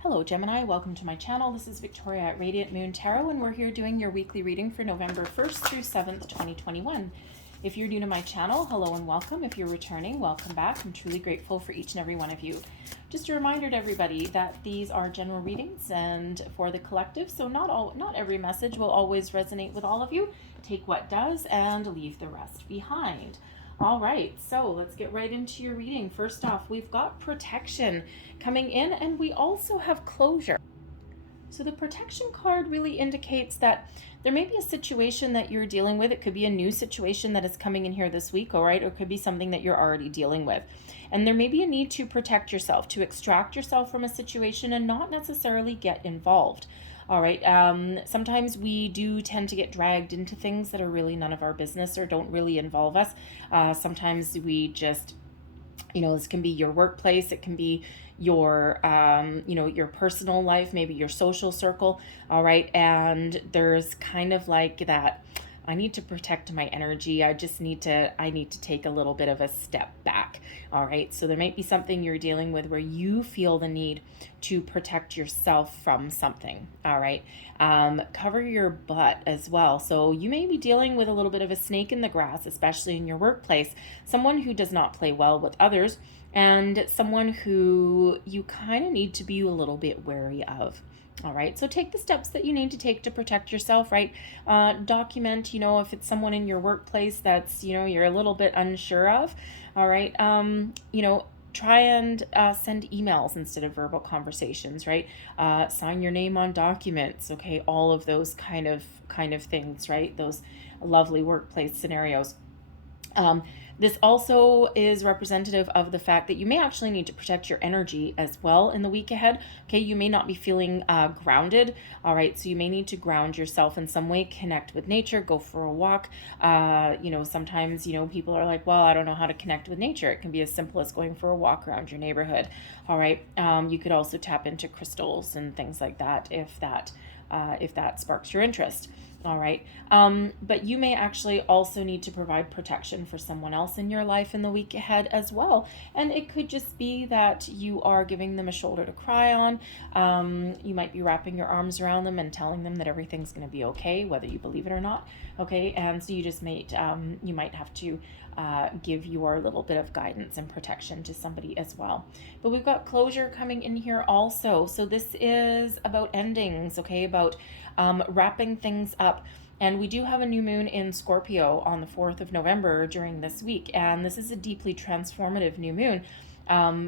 Hello Gemini, welcome to my channel. This is Victoria at Radiant Moon Tarot, and we're here doing your weekly reading for November 1st through 7th, 2021. If you're new to my channel, hello and welcome. If you're returning, welcome back. I'm truly grateful for each and every one of you. Just a reminder to everybody that these are general readings and for the collective, so not every message will always resonate with all of you. Take what does and leave the rest behind. All right, so let's get right into your reading. First off, we've got protection coming in, and we also have closure. So the protection card really indicates that there may be a situation that you're dealing with. It could be a new situation that is coming in here this week, all right? Or it could be something that you're already dealing with. And there may be a need to protect yourself, to extract yourself from a situation and not necessarily get involved. All right. Sometimes we do tend to get dragged into things that are really none of our business or don't really involve us. Sometimes we just, this can be your workplace. It can be your, your personal life, maybe your social circle. All right. And there's kind of like that. I need to protect my energy. I need to take a little bit of a step back. All right. So there might be something you're dealing with where you feel the need to protect yourself from something. All right. Cover your butt as well. So you may be dealing with a little bit of a snake in the grass, especially in your workplace, someone who does not play well with others, and someone who you kind of need to be a little bit wary of. All right, so take the steps that you need to take to protect yourself, right? Document, if it's someone in your workplace that's, you're a little bit unsure of, all right? Try and send emails instead of verbal conversations, right? Sign your name on documents, okay? All of those kind of things, right? Those lovely workplace scenarios. This also is representative of the fact that you may actually need to protect your energy as well in the week ahead. Okay, you may not be feeling grounded. All right, so you may need to ground yourself in some way, connect with nature, go for a walk. Sometimes, people are like, well, I don't know how to connect with nature. It can be as simple as going for a walk around your neighborhood. All right, you could also tap into crystals and things like that if that sparks your interest. All right. But you may actually also need to provide protection for someone else in your life in the week ahead as well. And it could just be that you are giving them a shoulder to cry on. You might be wrapping your arms around them and telling them that everything's going to be okay, whether you believe it or not. Okay. And so you just you might have to give your little bit of guidance and protection to somebody as well. But we've got closure coming in here also. So this is about endings, okay, about wrapping things up. And we do have a new moon in Scorpio on the 4th of November during this week. And this is a deeply transformative new moon.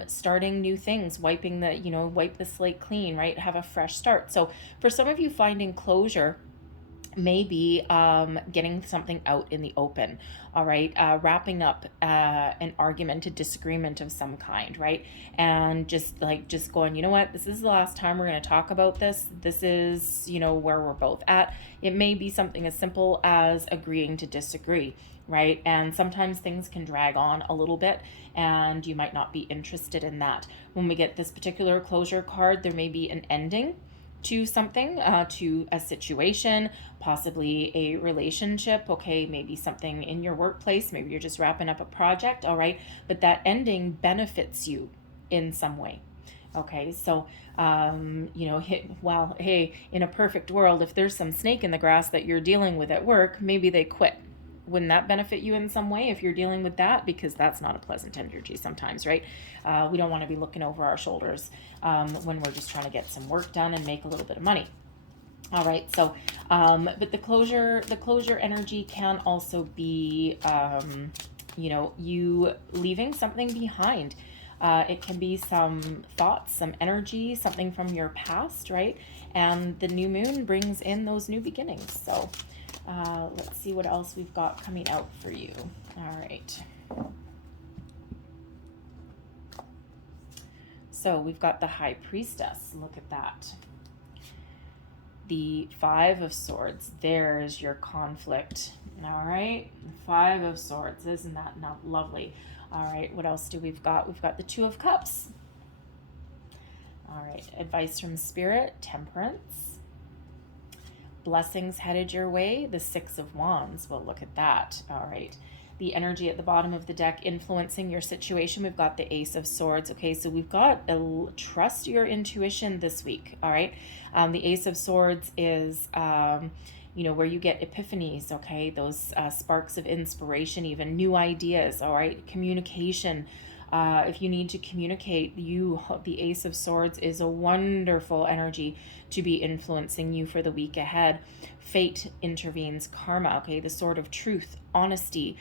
Starting new things, wipe the slate clean, right? Have a fresh start. So for some of you, finding closure maybe getting something out in the open, all right, wrapping up an argument, a disagreement of some kind, right, and just going, you know what, this is the last time we're going to talk about this. This is, where we're both at. It may be something as simple as agreeing to disagree, right? And sometimes things can drag on a little bit and you might not be interested in that. When we get this particular closure card, there may be an ending to something, to a situation, possibly a relationship, okay, maybe something in your workplace, maybe you're just wrapping up a project, all right, but that ending benefits you in some way. Okay, so, hey, in a perfect world, if there's some snake in the grass that you're dealing with at work, maybe they quit. Wouldn't that benefit you in some way if you're dealing with that? Because that's not a pleasant energy sometimes, right? We don't want to be looking over our shoulders when we're just trying to get some work done and make a little bit of money. All right, so, but the closure energy can also be, you leaving something behind. It can be some thoughts, some energy, something from your past, right? And the new moon brings in those new beginnings. So let's see what else we've got coming out for you. All right. So we've got the High Priestess. Look at that. The Five of Swords. There's your conflict. All right. 5 of Swords. Isn't that not lovely? All right. What else do we've got? We've got the Two of Cups. All right. Advice from Spirit. Temperance. Blessings headed your way. The Six of Wands. Well, look at that. All right. the energy at the bottom of the deck influencing your situation, we've got the Ace of Swords. Okay, so we've got trust your intuition this week. All right, the Ace of Swords is where you get epiphanies, okay, those sparks of inspiration, even new ideas. All right, communication. If you need to communicate, the Ace of Swords is a wonderful energy to be influencing you for the week ahead. Fate intervenes, karma, okay, the sword of truth, honesty,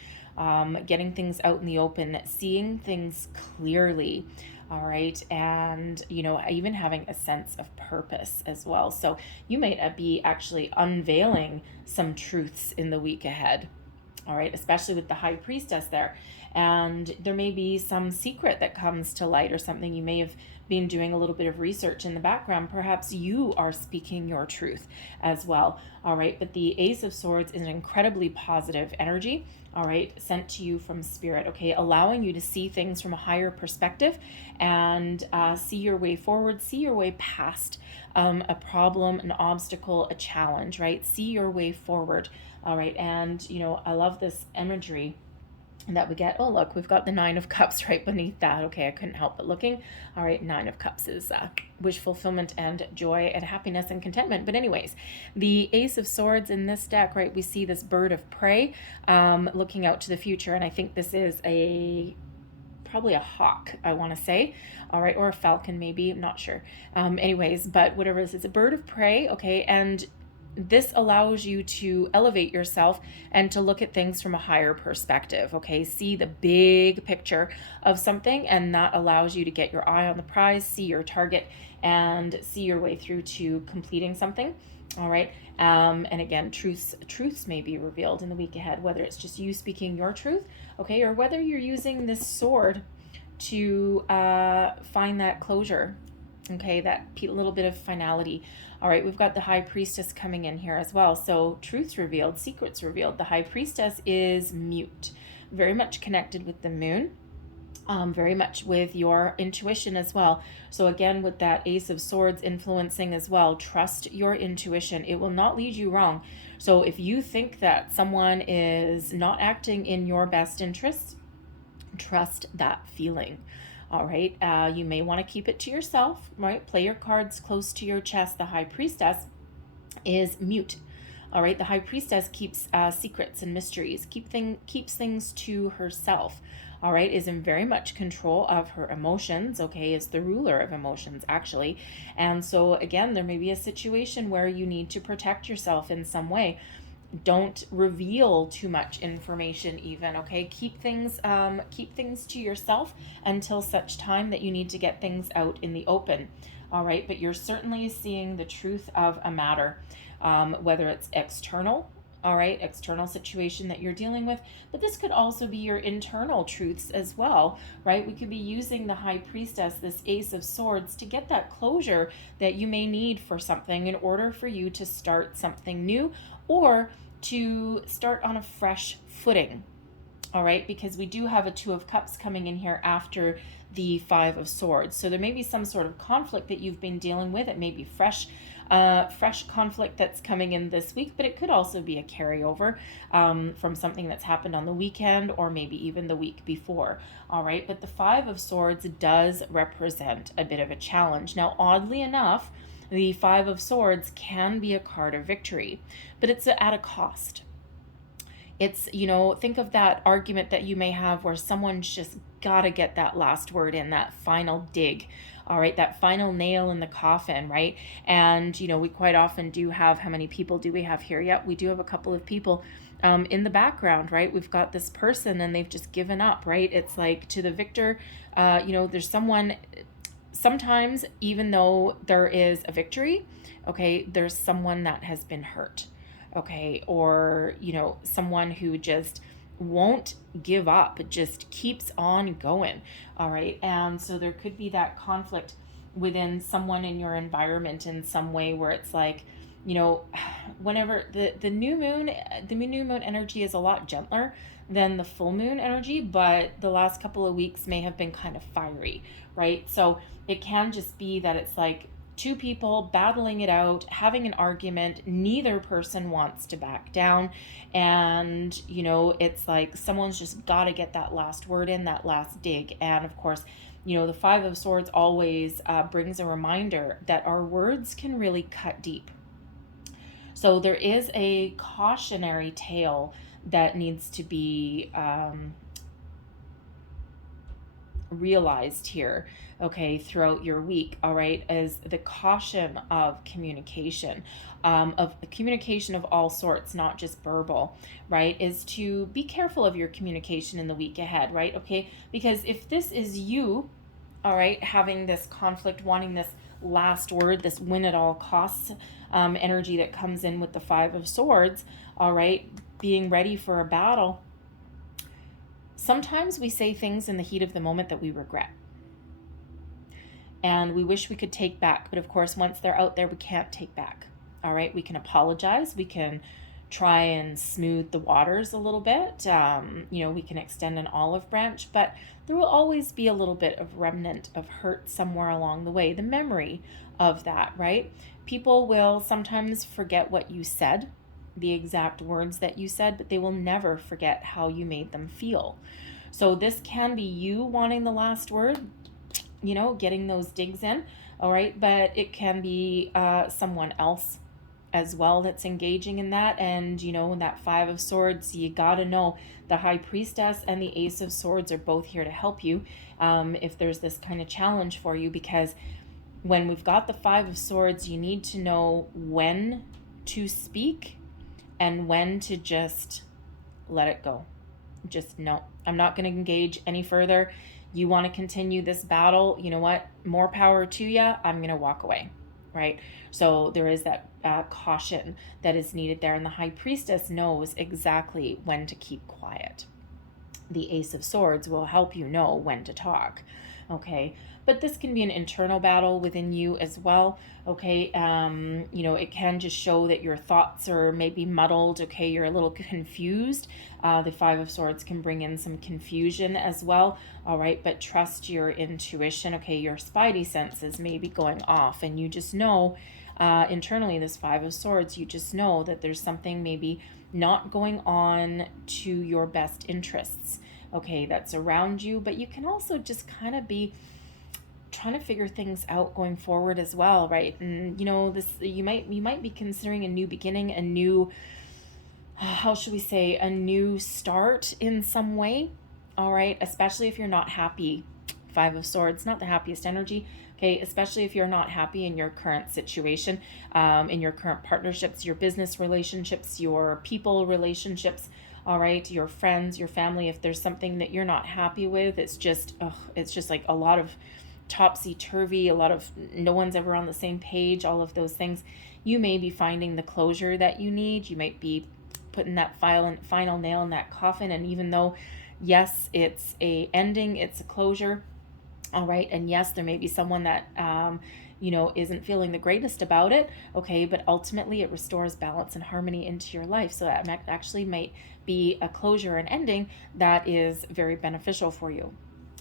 getting things out in the open, seeing things clearly. All right, and even having a sense of purpose as well. So you might be actually unveiling some truths in the week ahead. All right, especially with the High Priestess there. And there may be some secret that comes to light, or something you may have been doing a little bit of research in the background. Perhaps you are speaking your truth as well. All right, but the Ace of Swords is an incredibly positive energy, all right, sent to you from Spirit, okay, allowing you to see things from a higher perspective and see your way forward, see your way past a problem, an obstacle, a challenge, right? See your way forward. All right, and I love this imagery that we get. Oh, look, we've got the Nine of Cups right beneath that. Okay, I couldn't help but looking. All right, Nine of Cups is wish fulfillment and joy and happiness and contentment. But anyways, the Ace of Swords in this deck, right, we see this bird of prey looking out to the future. And I think this is probably a hawk, I want to say. All right, or a falcon maybe, I'm not sure. Anyways, but whatever it is, it's a bird of prey, okay, and this allows you to elevate yourself and to look at things from a higher perspective, okay? See the big picture of something, and that allows you to get your eye on the prize, see your target, and see your way through to completing something, all right? And again, truths may be revealed in the week ahead, whether it's just you speaking your truth, okay, or whether you're using this sword to find that closure, okay, that little bit of finality. All right, we've got the High Priestess coming in here as well. So truths revealed, secrets revealed. The High Priestess is mute, very much connected with the moon, very much with your intuition as well. So again, with that Ace of Swords influencing as well, trust your intuition. It will not lead you wrong. So if you think that someone is not acting in your best interests, trust that feeling. All right, you may want to keep it to yourself, right? Play your cards close to your chest. The High Priestess is mute. All right, the High Priestess keeps secrets and mysteries, keeps things to herself. All right, is in very much control of her emotions, okay, is the ruler of emotions, actually. And so, again, there may be a situation where you need to protect yourself in some way. Don't reveal too much information even, okay? Keep things to yourself until such time that you need to get things out in the open, all right? But you're certainly seeing the truth of a matter, whether it's external, all right, external situation that you're dealing with, but this could also be your internal truths as well, right? We could be using the High Priestess, this Ace of Swords, to get that closure that you may need for something in order for you to start something new or to start on a fresh footing, all right? Because we do have a Two of Cups coming in here after the Five of Swords. So there may be some sort of conflict that you've been dealing with. It may be fresh conflict that's coming in this week, but it could also be a carryover from something that's happened on the weekend or maybe even the week before, all right? But the Five of Swords does represent a bit of a challenge. Now, oddly enough, the Five of Swords can be a card of victory, but it's at a cost. It's, think of that argument that you may have where someone's just got to get that last word in, that final dig, all right, that final nail in the coffin, right? And, we quite often do have, how many people do we have here? Yep, we do have a couple of people in the background, right? We've got this person and they've just given up, right? It's like to the victor, there's someone, sometimes even though there is a victory, okay, there's someone that has been hurt, okay, or, someone who just won't give up, just keeps on going, all right? And so there could be that conflict within someone in your environment in some way where it's like, whenever the new moon energy is a lot gentler than the full moon energy, but the last couple of weeks may have been kind of fiery, right? So it can just be that it's like two people battling it out, having an argument. Neither person wants to back down. And, you know, it's like someone's just got to get that last word in, that last dig. And of course, you know, the Five of Swords always brings a reminder that our words can really cut deep. So there is a cautionary tale that needs to be realized here, okay, throughout your week, all right, is the caution of communication of all sorts, not just verbal, right, is to be careful of your communication in the week ahead, right, okay, because if this is you, all right, having this conflict, wanting this last word, this win at all costs energy that comes in with the Five of Swords, all right, being ready for a battle, sometimes we say things in the heat of the moment that we regret. And we wish we could take back. But of course, once they're out there, we can't take back. All right, we can apologize. We can try and smooth the waters a little bit. You know, we can extend an olive branch, but there will always be a little bit of remnant of hurt somewhere along the way. The memory of that, right? People will sometimes forget what you said, the exact words that you said, but they will never forget how you made them feel. So this can be you wanting the last word, you know, getting those digs in, all right, but it can be someone else as well that's engaging in that. And, you know, in that Five of Swords, you gotta know the High Priestess and the Ace of Swords are both here to help you if there's this kind of challenge for you, because when we've got the Five of Swords, you need to know when to speak and when to just let it go. Just no, I'm not going to engage any further. You want to continue this battle, you know what? More power to you. I'm going to walk away, right? So there is that caution that is needed there. And the High Priestess knows exactly when to keep quiet. The Ace of Swords will help you know when to talk, okay? But this can be an internal battle within you as well, okay? You know, it can just show that your thoughts are maybe muddled, okay? You're a little confused. The Five of Swords can bring in some confusion as well, all right? But trust your intuition, okay? Your spidey senses may be going off, and you just know internally, this Five of Swords, you just know that there's something maybe not going on to your best interests, okay, that's around you. But you can also just kind of be trying to figure things out going forward as well, right? And you know, this you might be considering a new beginning, a new how should we say, a new start in some way, all right? Especially if you're not happy. Five of Swords, not the happiest energy, okay? Especially if you're not happy in your current situation, in your current partnerships, your business relationships, your people relationships, all right? Your friends, your family. If there's something that you're not happy with, it's just like a lot of topsy-turvy, a lot of no one's ever on the same page, all of those things. You may be finding the closure that you need. You might be putting that final nail in that coffin. And even though, yes, it's a ending, it's a closure, all right, and yes, there may be someone that you know, isn't feeling the greatest about it, okay, but ultimately it restores balance and harmony into your life. So that actually might be a closure, an ending that is very beneficial for you,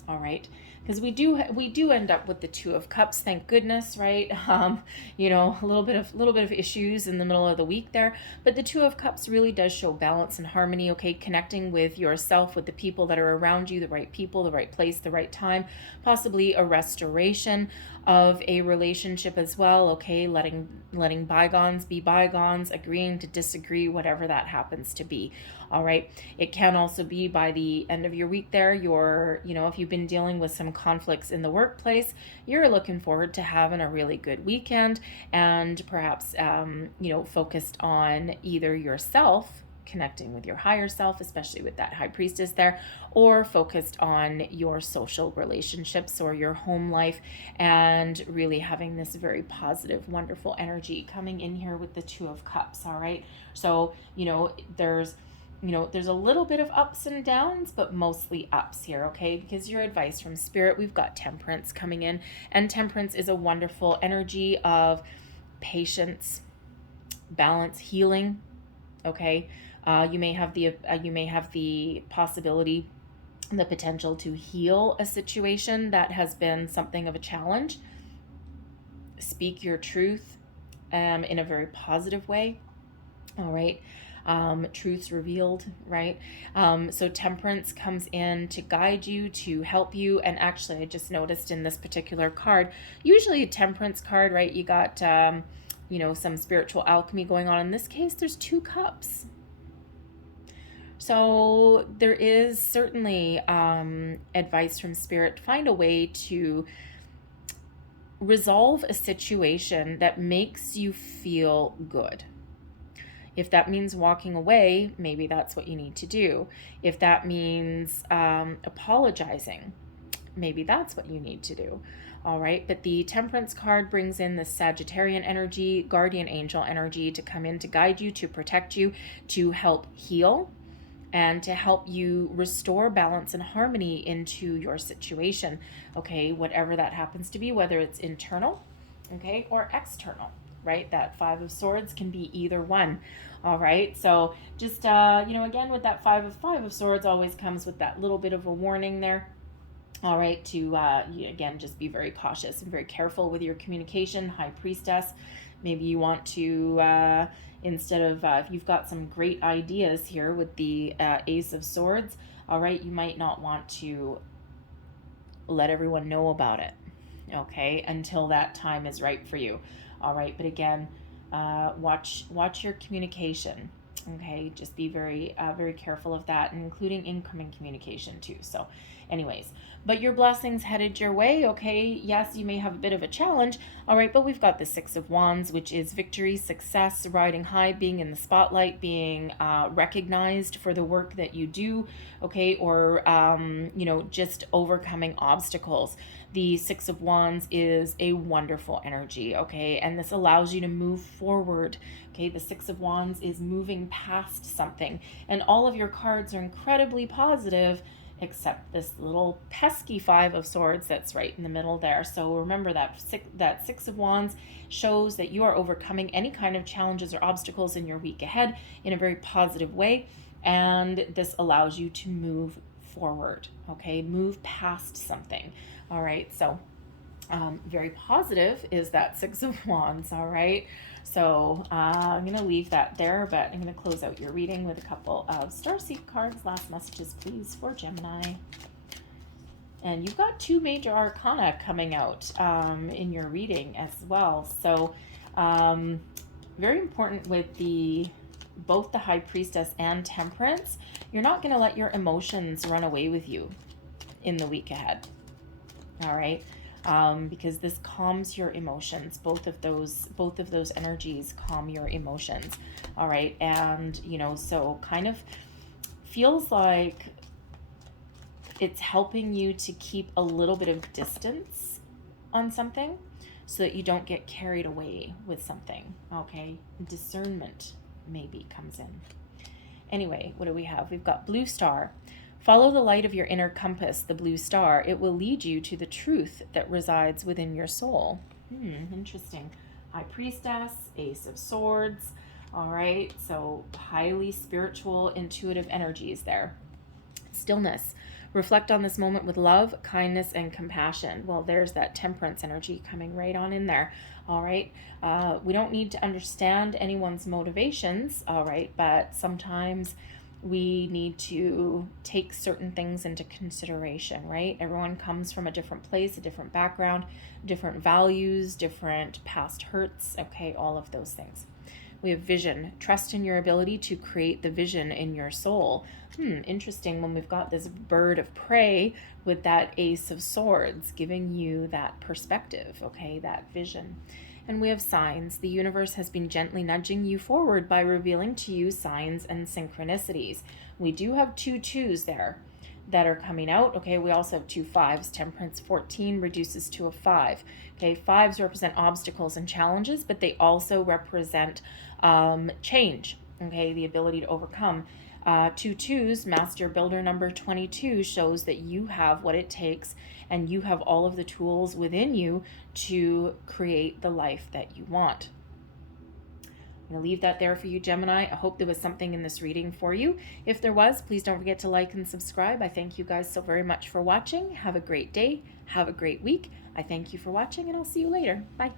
all right? Because we do end up with the Two of Cups, thank goodness, right? You know, a little bit of issues in the middle of the week there, but the Two of Cups really does show balance and harmony, okay? Connecting with yourself, with the people that are around you, the right people, the right place, the right time, possibly a restoration of a relationship as well, okay? Letting bygones be bygones, agreeing to disagree, whatever that happens to be. All right. It can also be by the end of your week there, you know, if you've been dealing with some conflicts in the workplace, you're looking forward to having a really good weekend and perhaps, you know, focused on either yourself, connecting with your higher self, especially with that High Priestess there, or focused on your social relationships or your home life, and really having this very positive, wonderful energy coming in here with the Two of Cups. All right. So, you know, there's a little bit of ups and downs, but mostly ups here, okay? Because your advice from Spirit, we've got Temperance coming in, and Temperance is a wonderful energy of patience, balance, healing, okay? You may have the possibility, the potential to heal a situation that has been something of a challenge, speak your truth in a very positive way. All right. Truths revealed, right? So temperance comes in to guide you, to help you. And actually, I just noticed in this particular card, usually a temperance card, right? You got, some spiritual alchemy going on. In this case, there's 2 cups. So there is certainly advice from Spirit. Find a way to resolve a situation that makes you feel good. If that means walking away, maybe that's what you need to do. If that means apologizing, maybe that's what you need to do. All right, but the Temperance card brings in the Sagittarian energy, guardian angel energy to come in to guide you, to protect you, to help heal, and to help you restore balance and harmony into your situation, okay, whatever that happens to be, whether it's internal, okay, or external, right? That 5 of Swords can be either one. All right, so just, again, with that 5 of Swords always comes with that little bit of a warning there. All right, to, again, just be very cautious and very careful with your communication. High Priestess, maybe you want to, instead of, if you've got some great ideas here with the Ace of Swords, all right, you might not want to let everyone know about it, okay, until that time is right for you. All right, but again, watch your communication, okay? Just be very careful of that, and including incoming communication too. So anyways, but your blessings headed your way, okay? Yes, you may have a bit of a challenge, all right, but we've got the 6 of Wands, which is victory, success, riding high, being in the spotlight, being recognized for the work that you do, okay, or, just overcoming obstacles. The 6 of Wands is a wonderful energy, okay, and this allows you to move forward, okay? The 6 of Wands is moving past something, and all of your cards are incredibly positive, except this little pesky 5 of Swords that's right in the middle there. So remember that 6 of Wands shows that you are overcoming any kind of challenges or obstacles in your week ahead in a very positive way, and this allows you to move forward, okay? Move past something, all right? So very positive is that 6 of Wands, all right? So I'm going to leave that there, but I'm going to close out your reading with a couple of starseed cards. Last messages, please, for Gemini. And you've got 2 major arcana coming out in your reading as well. So very important with both the High Priestess and Temperance. You're not going to let your emotions run away with you in the week ahead. All right. Because this calms your emotions. Both of those energies calm your emotions. All right. And, so kind of feels like it's helping you to keep a little bit of distance on something so that you don't get carried away with something. Okay. Discernment maybe comes in. Anyway, what do we have? We've got Blue Star. Follow the light of your inner compass, the blue star. It will lead you to the truth that resides within your soul. Interesting. High Priestess, Ace of Swords. All right, so highly spiritual, intuitive energies there. Stillness. Reflect on this moment with love, kindness, and compassion. Well, there's that Temperance energy coming right on in there. All right. We don't need to understand anyone's motivations. All right, but sometimes we need to take certain things into consideration, right? Everyone comes from a different place, a different background, different values, different past hurts, okay, all of those things. We have vision. Trust in your ability to create the vision in your soul. Interesting when we've got this bird of prey with that Ace of Swords giving you that perspective, okay, that vision. And we have signs. The universe has been gently nudging you forward by revealing to you signs and synchronicities. We do have 2 2s there that are coming out. Okay, we also have 2 5s. Temperance 14 reduces to a 5. Okay, 5s represent obstacles and challenges, but they also represent change. Okay, the ability to overcome. 2 2s, Master Builder number 22, shows that you have what it takes and you have all of the tools within you to create the life that you want. I'm going to leave that there for you, Gemini. I hope there was something in this reading for you. If there was, please don't forget to like and subscribe. I thank you guys so very much for watching. Have a great day. Have a great week. I thank you for watching, and I'll see you later. Bye.